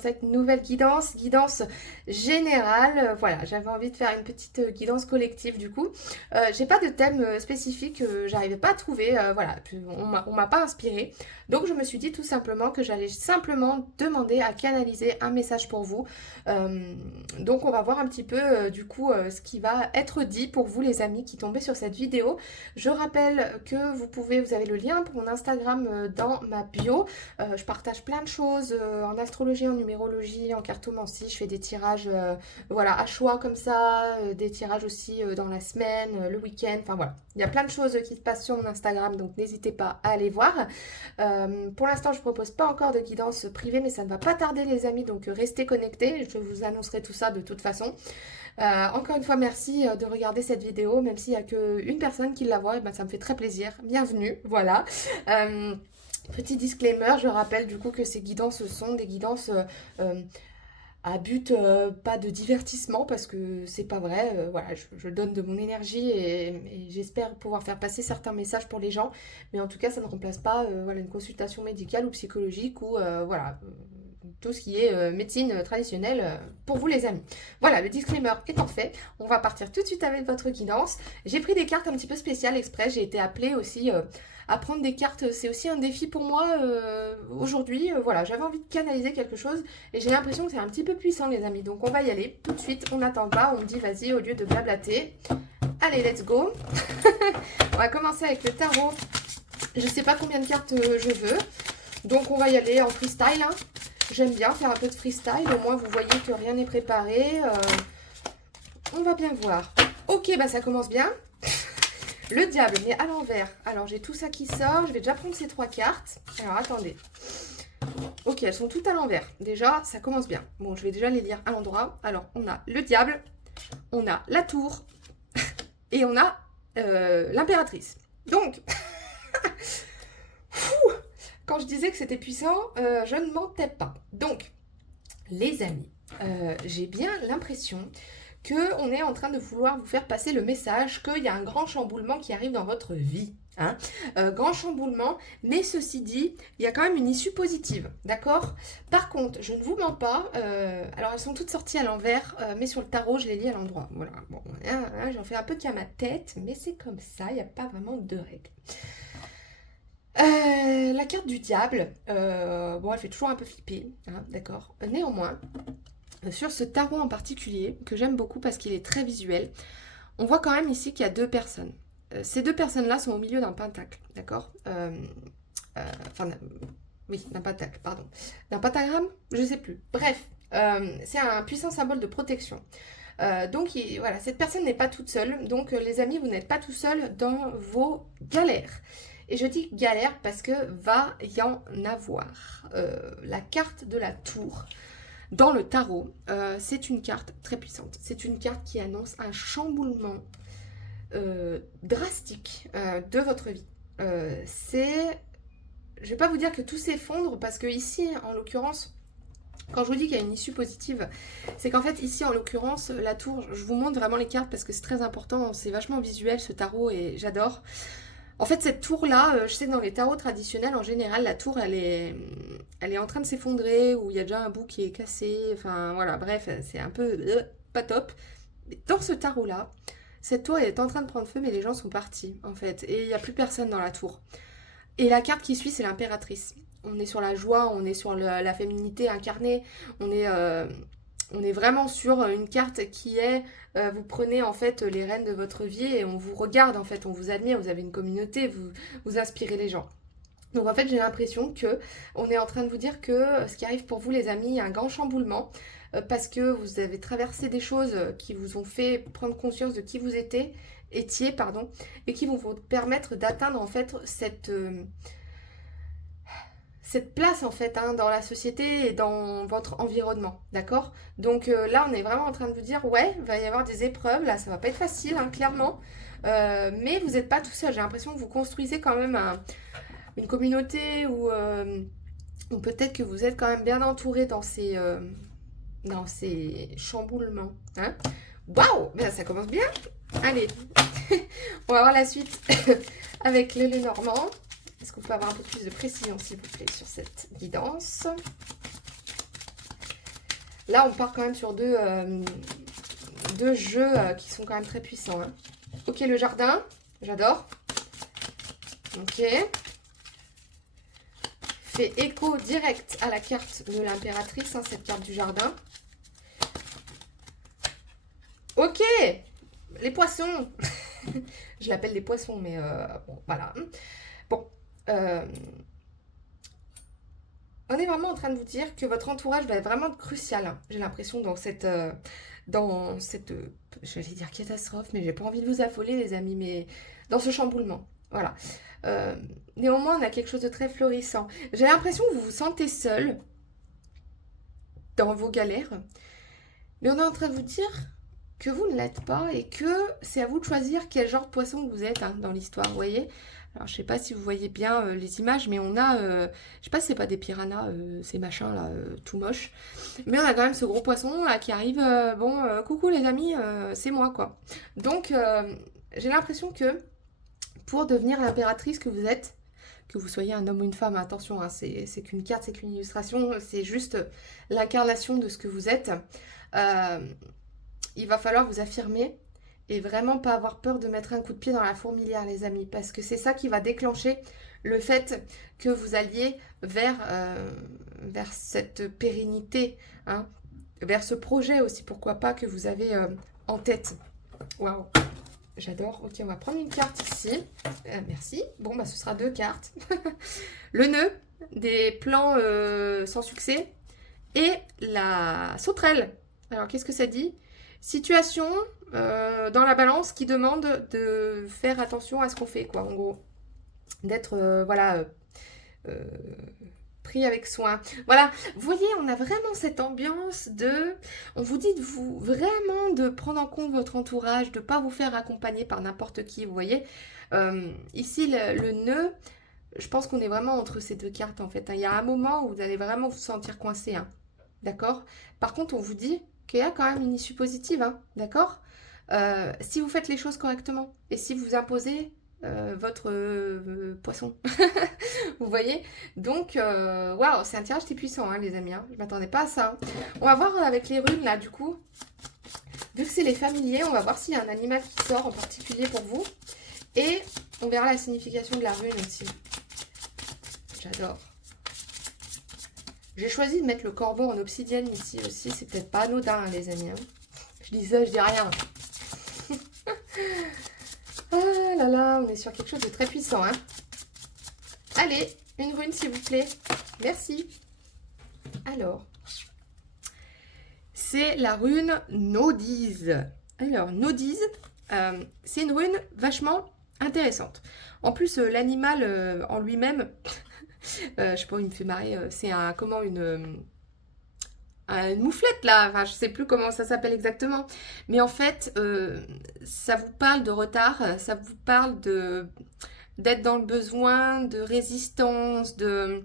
cette nouvelle guidance générale. Voilà, j'avais envie de faire une petite guidance collective du coup. J'ai pas de thème spécifique, j'arrivais pas à trouver, voilà, on m'a pas inspiré. Donc je me suis dit tout simplement que j'allais simplement demander à canaliser un message pour vous. Donc on va voir un petit peu du coup ce qui va être dit pour vous les amis qui tombaient sur cette vidéo. Je rappelle que vous avez le lien pour mon Instagram dans ma bio. Je partage plein de choses en astrologie, en numérologie, en cartomancie. Je fais des tirages voilà, à choix comme ça, des tirages aussi dans la semaine, le week-end. Enfin voilà, il y a plein de choses qui se passent sur mon Instagram, donc n'hésitez pas à aller voir. Pour l'instant, je ne propose pas encore de guidance privée, mais ça ne va pas tarder les amis, donc restez connectés. Je vous annoncerai tout ça de toute façon. Encore une fois, merci de regarder cette vidéo, même s'il n'y a qu'une personne qui la voit, et ben, ça me fait très plaisir. Bienvenue, voilà. Petit disclaimer, je rappelle du coup que ces guidances sont des guidances à but pas de divertissement parce que c'est pas vrai. Voilà, je donne de mon énergie et j'espère pouvoir faire passer certains messages pour les gens, mais en tout cas ça ne remplace pas voilà, une consultation médicale ou psychologique ou voilà tout ce qui est médecine traditionnelle pour vous les amis. Voilà, le disclaimer étant fait, on va partir tout de suite avec votre guidance. J'ai pris des cartes un petit peu spéciales exprès, j'ai été appelée aussi à prendre des cartes, c'est aussi un défi pour moi aujourd'hui. Voilà, j'avais envie de canaliser quelque chose et j'ai l'impression que c'est un petit peu puissant les amis. Donc on va y aller tout de suite, on n'attend pas, on me dit vas-y au lieu de blablater. Allez, let's go. On va commencer avec le tarot. Je sais pas combien de cartes je veux. Donc on va y aller en freestyle. Hein. J'aime bien faire un peu de freestyle, au moins vous voyez que rien n'est préparé. On va bien voir. Ok, bah ça commence bien. Le diable, mais à l'envers. Alors j'ai tout ça qui sort, je vais déjà prendre ces 3 cartes. Alors attendez. Ok, elles sont toutes à l'envers. Déjà, ça commence bien. Bon, je vais déjà les lire à l'endroit. Alors, on a le diable, on a la tour et on a l'impératrice. Donc, quand je disais que c'était puissant, je ne mentais pas. Donc, les amis, j'ai bien l'impression qu'on est en train de vouloir vous faire passer le message qu'il y a un grand chamboulement qui arrive dans votre vie. Hein. Grand chamboulement, mais ceci dit, il y a quand même une issue positive, d'accord? Par contre, je ne vous mens pas, alors elles sont toutes sorties à l'envers, mais sur le tarot, je les lis à l'endroit. Voilà, bon, hein, j'en fais un peu qu'à ma tête, mais c'est comme ça, il n'y a pas vraiment de règles. La carte du diable, bon, elle fait toujours un peu flipper, hein, d'accord? Néanmoins, sur ce tarot en particulier, que j'aime beaucoup parce qu'il est très visuel, on voit quand même ici qu'il y a 2 personnes. Ces 2 personnes-là sont au milieu d'un pentacle, d'accord enfin, oui, d'un pentacle, pardon. D'un pentagramme. Je sais plus. Bref, c'est un puissant symbole de protection. Donc voilà, cette personne n'est pas toute seule. Donc les amis, vous n'êtes pas tout seul dans vos galères. Et je dis galère parce que va y en avoir. La carte de la tour dans le tarot, c'est une carte très puissante. C'est une carte qui annonce un chamboulement drastique de votre vie. Je vais pas vous dire que tout s'effondre parce que ici, en l'occurrence, quand je vous dis qu'il y a une issue positive, c'est qu'en fait ici en l'occurrence la tour, je vous montre vraiment les cartes parce que c'est très important, c'est vachement visuel ce tarot et j'adore. En fait cette tour là, je sais que dans les tarots traditionnels en général la tour elle est en train de s'effondrer ou il y a déjà un bout qui est cassé, enfin voilà bref c'est un peu pas top. Mais dans ce tarot là, cette tour elle est en train de prendre feu mais les gens sont partis en fait et il n'y a plus personne dans la tour. Et la carte qui suit c'est l'impératrice. On est sur la joie, on est sur la féminité incarnée, on est vraiment sur une carte qui est, vous prenez en fait les rênes de votre vie et on vous regarde en fait, on vous admire, vous avez une communauté, vous inspirez les gens. Donc en fait j'ai l'impression que on est en train de vous dire que ce qui arrive pour vous les amis, il y a un grand chamboulement parce que vous avez traversé des choses qui vous ont fait prendre conscience de qui vous étiez, et qui vont vous permettre d'atteindre en fait cette place en fait dans la société et dans votre environnement, d'accord? Donc là on est vraiment en train de vous dire ouais, il va y avoir des épreuves, là ça va pas être facile clairement, mais vous n'êtes pas tout seul, j'ai l'impression que vous construisez quand même une communauté ou peut-être que vous êtes quand même bien entouré dans ces chamboulements. Hein. Waouh, ben, ça commence bien. Allez, on va voir la suite avec le Lenormand. Est-ce qu'on peut avoir un peu plus de précision, s'il vous plaît, sur cette guidance? Là, on part quand même sur deux jeux qui sont quand même très puissants. Hein. Ok, le jardin, j'adore. Ok. Fait écho direct à la carte de l'impératrice, hein, cette carte du jardin. Ok, les poissons. Je l'appelle les poissons, mais bon, voilà. Bon, on est vraiment en train de vous dire que votre entourage va être vraiment crucial. Hein. J'ai l'impression dans cette, j'allais dire catastrophe, mais j'ai pas envie de vous affoler, les amis, mais dans ce chamboulement. Voilà. Euh, Néanmoins, on a quelque chose de très florissant. J'ai l'impression que vous vous sentez seul dans vos galères, mais on est en train de vous dire que vous ne l'êtes pas et que c'est à vous de choisir quel genre de poisson vous êtes hein, dans l'histoire, vous voyez. Alors, je sais pas si vous voyez bien les images, mais on a, je sais pas si c'est pas des piranhas, ces machins là, tout moches, mais on a quand même ce gros poisson là qui arrive, bon, coucou les amis, c'est moi quoi. Donc, j'ai l'impression que pour devenir l'impératrice que vous êtes, que vous soyez un homme ou une femme, attention, hein, c'est qu'une carte, c'est qu'une illustration, c'est juste l'incarnation de ce que vous êtes. Euh, il va falloir vous affirmer et vraiment pas avoir peur de mettre un coup de pied dans la fourmilière, les amis, parce que c'est ça qui va déclencher le fait que vous alliez vers cette pérennité, hein, vers ce projet aussi, pourquoi pas, que vous avez en tête. Waouh, j'adore. Ok, on va prendre une carte ici. Merci. Bon, bah ce sera 2 cartes. Le nœud, des plans sans succès, et la sauterelle. Alors, qu'est-ce que ça dit? Situation dans la balance qui demande de faire attention à ce qu'on fait, quoi, en gros. D'être, voilà, euh, pris avec soin. Voilà, vous voyez, on a vraiment cette ambiance de... On vous dit de vous, vraiment de prendre en compte votre entourage, de ne pas vous faire accompagner par n'importe qui, vous voyez. Ici, le nœud, je pense qu'on est vraiment entre ces 2 cartes, en fait. Hein. Il y a un moment où vous allez vraiment vous sentir coincé, hein. D'accord? Par contre, on vous dit qu'il y a quand même une issue positive, hein, d'accord? Si vous faites les choses correctement et si vous imposez votre poisson. Vous voyez? Donc, waouh, c'est un tirage qui est puissant, hein, les amis. Hein. Je ne m'attendais pas à ça. Hein. On va voir avec les runes, là, du coup. Vu que c'est les familiers, on va voir s'il y a un animal qui sort en particulier pour vous. Et on verra la signification de la rune aussi. J'adore. J'ai choisi de mettre le corbeau en obsidienne ici aussi. C'est peut-être pas anodin, hein, les amis. Hein. Je dis ça, je dis rien. Ah là là, on est sur quelque chose de très puissant. Hein. Allez, une rune s'il vous plaît. Merci. Alors, c'est la rune Nodiz. Alors, Nodiz, c'est une rune vachement intéressante. En plus, l'animal en lui-même... je sais pas, il me fait marrer. C'est un, comment, une mouflette là. Enfin, je sais plus comment ça s'appelle exactement. Mais en fait, ça vous parle de retard. Ça vous parle d'être dans le besoin, de résistance, de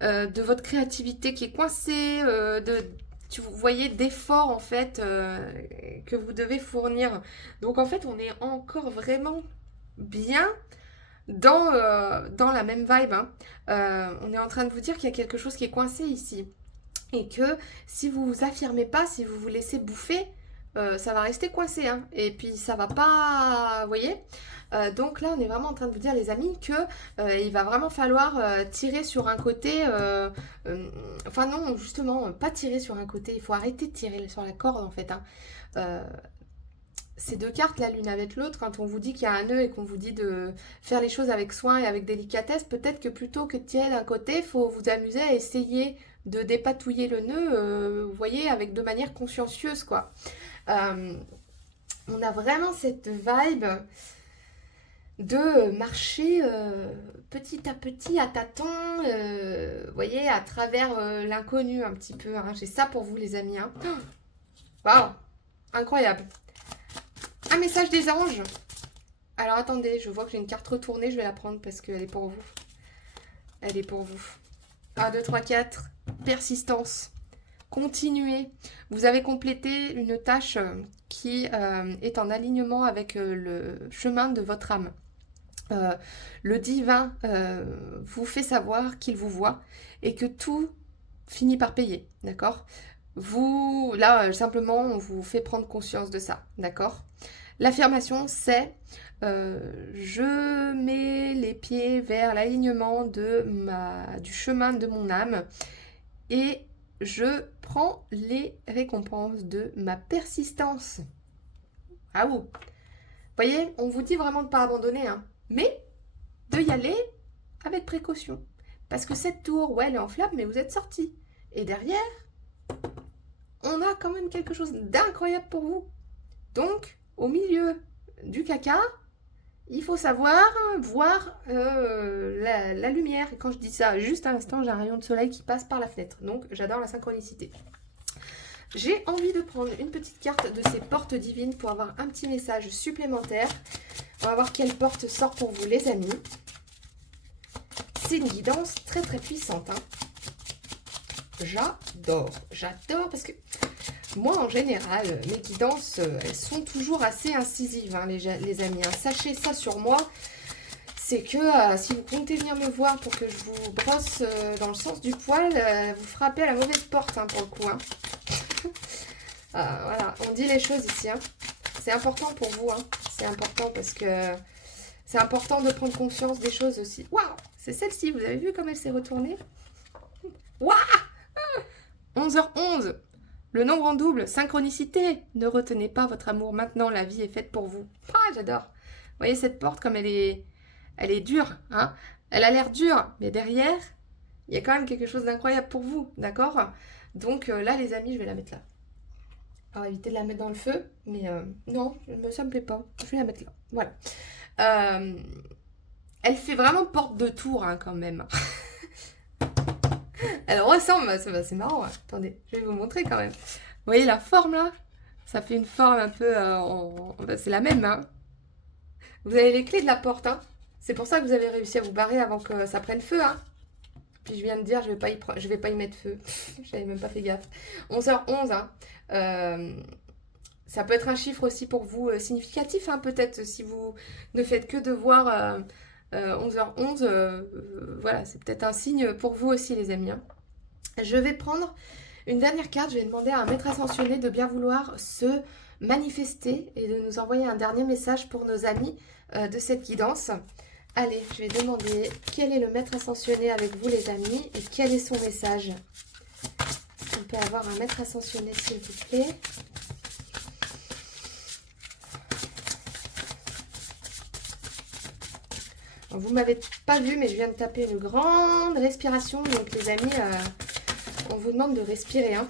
votre créativité qui est coincée, vous voyez, d'efforts en fait que vous devez fournir. Donc en fait, on est encore vraiment bien dans la même vibe. Hein. On est en train de vous dire qu'il y a quelque chose qui est coincé ici. Et que si vous vous affirmez pas, si vous vous laissez bouffer, ça va rester coincé. Hein. Et puis ça va pas... Vous voyez donc là, on est vraiment en train de vous dire, les amis, que il va vraiment falloir tirer sur un côté... enfin non, justement, pas tirer sur un côté. Il faut arrêter de tirer sur la corde, en fait. Hein. Ces 2 cartes là l'une avec l'autre, quand on vous dit qu'il y a un nœud et qu'on vous dit de faire les choses avec soin et avec délicatesse, peut-être que plutôt que de tirer d'un côté, il faut vous amuser à essayer de dépatouiller le nœud, vous voyez, avec de manière consciencieuse, quoi. On a vraiment cette vibe de marcher petit à petit, à tâtons, vous voyez, à travers l'inconnu un petit peu. Hein. J'ai ça pour vous, les amis. Hein. Waouh, incroyable. Un message des anges. Alors attendez, je vois que j'ai une carte retournée, je vais la prendre parce qu'elle est pour vous. Elle est pour vous. 1, 2, 3, 4. Persistance. Continuez. Vous avez complété une tâche qui est en alignement avec le chemin de votre âme. Le divin vous fait savoir qu'il vous voit et que tout finit par payer. D'accord ? Vous, là, simplement, on vous fait prendre conscience de ça, d'accord? L'affirmation, c'est je mets les pieds vers l'alignement du chemin de mon âme et je prends les récompenses de ma persistance. Ah vous voyez, on vous dit vraiment de ne pas abandonner, hein, mais de y aller avec précaution. Parce que cette tour, ouais, elle est en flamme, mais vous êtes sorti. Et derrière, on a quand même quelque chose d'incroyable pour vous. Donc, au milieu du caca, il faut savoir voir la lumière. Et quand je dis ça, juste à l'instant, j'ai un rayon de soleil qui passe par la fenêtre. Donc, j'adore la synchronicité. J'ai envie de prendre une petite carte de ces portes divines pour avoir un petit message supplémentaire. On va voir quelle porte sort pour vous, les amis. C'est une guidance très très puissante, hein. J'adore parce que moi en général, mes guidances, elles sont toujours assez incisives, hein, les amis, hein. Sachez ça sur moi, c'est que si vous comptez venir me voir pour que je vous brosse dans le sens du poil, vous frappez à la mauvaise porte, hein, pour le coup, hein. Voilà, on dit les choses ici, hein. C'est important pour vous, hein. C'est important parce que c'est important de prendre conscience des choses aussi. Waouh, c'est celle-ci, vous avez vu comme elle s'est retournée? Waouh, 11h11, le nombre en double, synchronicité. Ne retenez pas votre amour maintenant, la vie est faite pour vous. Ah, j'adore. Vous voyez cette porte comme elle est dure, hein? Elle a l'air dure, mais derrière, il y a quand même quelque chose d'incroyable pour vous, d'accord? Donc là, les amis, je vais la mettre là. On va éviter de la mettre dans le feu, mais non, ça me plaît pas. Je vais la mettre là, voilà. Elle fait vraiment porte de tour, hein, quand même. Elle ressemble, c'est marrant, hein. Attendez, je vais vous montrer quand même. Vous voyez la forme là? Ça fait une forme un peu... c'est la même, hein. Vous avez les clés de la porte, hein. C'est pour ça que vous avez réussi à vous barrer avant que ça prenne feu, hein. Puis je viens de dire, je vais pas y mettre feu. J'avais même pas fait gaffe. 11h11, hein. Ça peut être un chiffre aussi pour vous significatif, hein, peut-être si vous ne faites que de voir 11h11. Voilà, c'est peut-être un signe pour vous aussi, les amis, hein. Je vais prendre une dernière carte. Je vais demander à un maître ascensionné de bien vouloir se manifester et de nous envoyer un dernier message pour nos amis de cette guidance. Allez, je vais demander quel est le maître ascensionné avec vous, les amis, et quel est son message. Est-ce qu'on peut avoir un maître ascensionné, s'il vous plaît? Vous m'avez pas vu, mais je viens de taper une grande respiration. Donc, les amis, on vous demande de respirer, hein.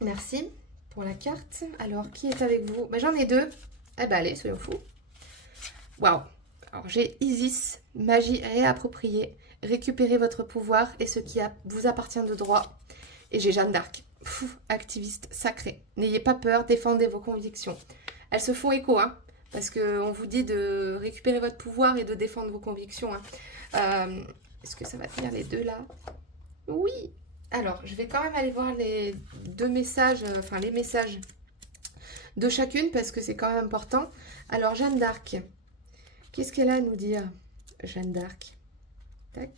Merci pour la carte. Alors, qui est avec vous? J'en ai deux. Eh ben, allez, soyons fous. Waouh! Alors, j'ai Isis, magie réappropriée. Récupérez votre pouvoir et ce qui vous appartient de droit. Et j'ai Jeanne d'Arc, activiste sacrée. N'ayez pas peur, défendez vos convictions. Elles se font écho, hein, parce qu'on vous dit de récupérer votre pouvoir et de défendre vos convictions, hein. Est-ce que ça va tenir les deux là? Oui! Alors, je vais quand même aller voir les deux messages, les messages de chacune, parce que c'est quand même important. Alors, Jeanne d'Arc, qu'est-ce qu'elle a à nous dire, Jeanne d'Arc? Tac.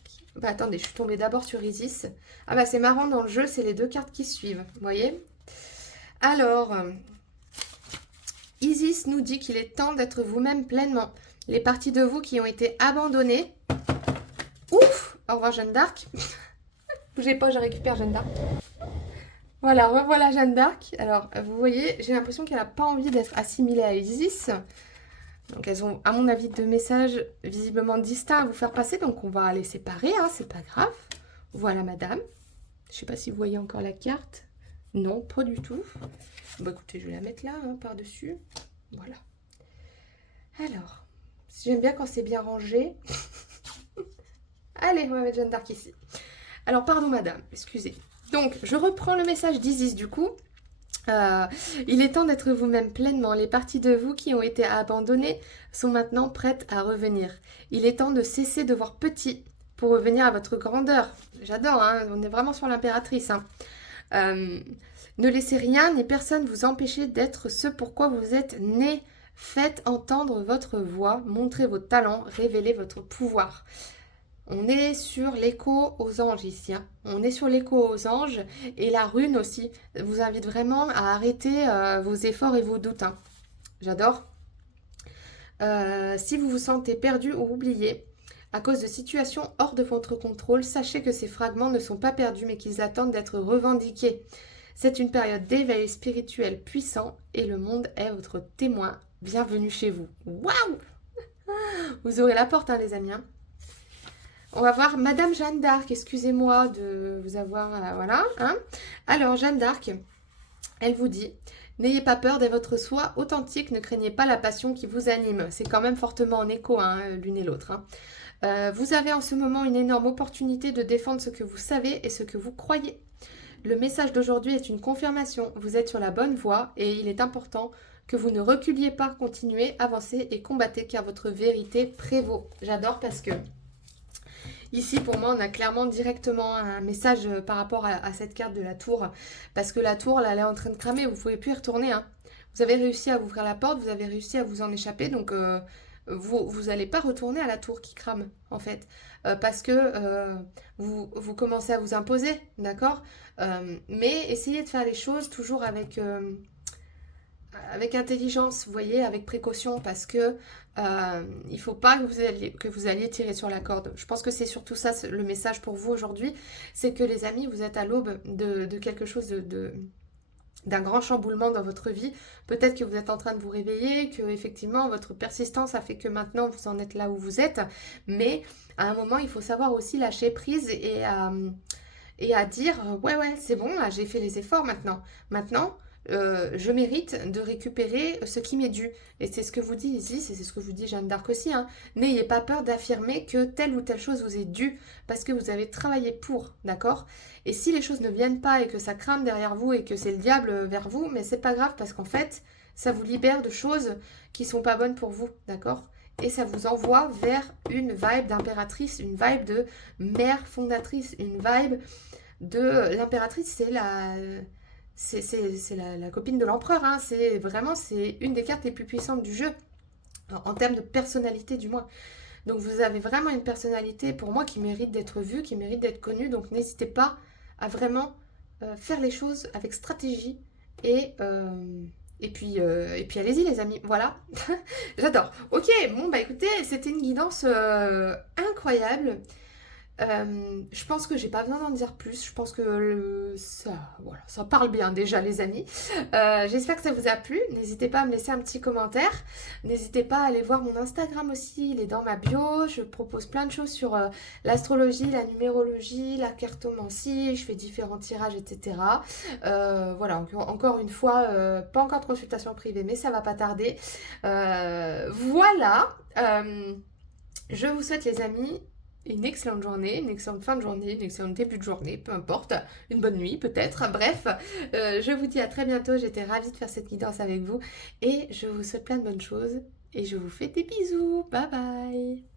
Attendez, je suis tombée d'abord sur Isis. Ah c'est marrant, dans le jeu, c'est les deux cartes qui suivent, vous voyez? Alors, Isis nous dit qu'il est temps d'être vous-même pleinement. Les parties de vous qui ont été abandonnées. Ouf! Au revoir, Jeanne d'Arc. Bougez pas, je récupère Jeanne d'Arc. Voilà, revoilà Jeanne d'Arc. Alors, vous voyez, j'ai l'impression qu'elle n'a pas envie d'être assimilée à Isis. Donc, elles ont, à mon avis, deux messages visiblement distincts à vous faire passer. Donc, on va les séparer, hein, c'est pas grave. Voilà, madame. Je sais pas si vous voyez encore la carte. Non, pas du tout. Écoutez, je vais la mettre là, hein, par-dessus. Voilà. Alors, j'aime bien quand c'est bien rangé. Allez, on va mettre Jeanne d'Arc ici. Alors, pardon, madame, excusez. Donc, je reprends le message d'Isis, du coup. Il est temps d'être vous-même pleinement. Les parties de vous qui ont été abandonnées sont maintenant prêtes à revenir. Il est temps de cesser de voir petit pour revenir à votre grandeur. J'adore, hein, on est vraiment sur l'impératrice, hein. Ne laissez rien ni personne vous empêcher d'être ce pourquoi vous êtes né. Faites entendre votre voix, montrez vos talents, révélez votre pouvoir. On est sur l'écho aux anges ici, hein. On est sur l'écho aux anges et la rune aussi vous invite vraiment à arrêter vos efforts et vos doutes, hein. J'adore. Si vous vous sentez perdu ou oublié à cause de situations hors de votre contrôle, sachez que ces fragments ne sont pas perdus mais qu'ils attendent d'être revendiqués. C'est une période d'éveil spirituel puissant et le monde est votre témoin. Bienvenue chez vous. Waouh! Vous aurez la porte, hein, les amis, hein. On va voir Madame Jeanne d'Arc. Excusez-moi de vous avoir... voilà, hein. Alors, Jeanne d'Arc, elle vous dit: n'ayez pas peur d'être votre soi authentique, ne craignez pas la passion qui vous anime. C'est quand même fortement en écho, hein, l'une et l'autre, hein. Vous avez en ce moment une énorme opportunité de défendre ce que vous savez et ce que vous croyez. Le message d'aujourd'hui est une confirmation. Vous êtes sur la bonne voie et il est important que vous ne reculiez pas, continuez, avancez et combattez car votre vérité prévaut. J'adore parce que ici, pour moi, on a clairement directement un message par rapport à cette carte de la tour. Parce que la tour, là, elle est en train de cramer, vous ne pouvez plus y retourner, hein. Vous avez réussi à ouvrir la porte, vous avez réussi à vous en échapper, donc vous n'allez pas retourner à la tour qui crame, en fait. Parce que vous commencez à vous imposer, d'accord. Mais essayez de faire les choses toujours avec intelligence, vous voyez, avec précaution, parce que il faut pas que vous alliez tirer sur la corde. Je pense que c'est surtout ça le message pour vous aujourd'hui, c'est que les amis, vous êtes à l'aube de quelque chose d'un grand chamboulement dans votre vie. Peut-être que vous êtes en train de vous réveiller, que effectivement votre persistance a fait que maintenant vous en êtes là où vous êtes, mais à un moment il faut savoir aussi lâcher prise et à dire ouais c'est bon, là j'ai fait les efforts maintenant je mérite de récupérer ce qui m'est dû. Et c'est ce que vous dit ici, c'est ce que vous dit Jeanne d'Arc aussi, hein. N'ayez pas peur d'affirmer que telle ou telle chose vous est due parce que vous avez travaillé pour, d'accord. Et si les choses ne viennent pas et que ça crame derrière vous et que c'est le diable vers vous, mais c'est pas grave parce qu'en fait, ça vous libère de choses qui sont pas bonnes pour vous, d'accord. Et ça vous envoie vers une vibe d'impératrice, une vibe de mère fondatrice, une vibe de l'impératrice, c'est la copine de l'empereur, hein. C'est une des cartes les plus puissantes du jeu, en termes de personnalité du moins. Donc vous avez vraiment une personnalité pour moi qui mérite d'être vue, qui mérite d'être connue. Donc n'hésitez pas à vraiment faire les choses avec stratégie et puis allez-y les amis, voilà. J'adore. Ok, bon bah écoutez, c'était une guidance incroyable. Je pense que j'ai pas besoin d'en dire plus. Je pense que voilà, ça parle bien déjà, les amis. J'espère que ça vous a plu. N'hésitez pas à me laisser un petit commentaire. N'hésitez pas à aller voir mon Instagram aussi. Il est dans ma bio. Je propose plein de choses sur l'astrologie, la numérologie, la cartomancie. Je fais différents tirages, etc. Voilà, encore une fois, pas encore de consultation privée, mais ça va pas tarder. Voilà. Je vous souhaite, les amis, une excellente journée, une excellente fin de journée, une excellente début de journée, peu importe, une bonne nuit peut-être, bref, je vous dis à très bientôt, j'étais ravie de faire cette guidance avec vous et je vous souhaite plein de bonnes choses et je vous fais des bisous, bye bye.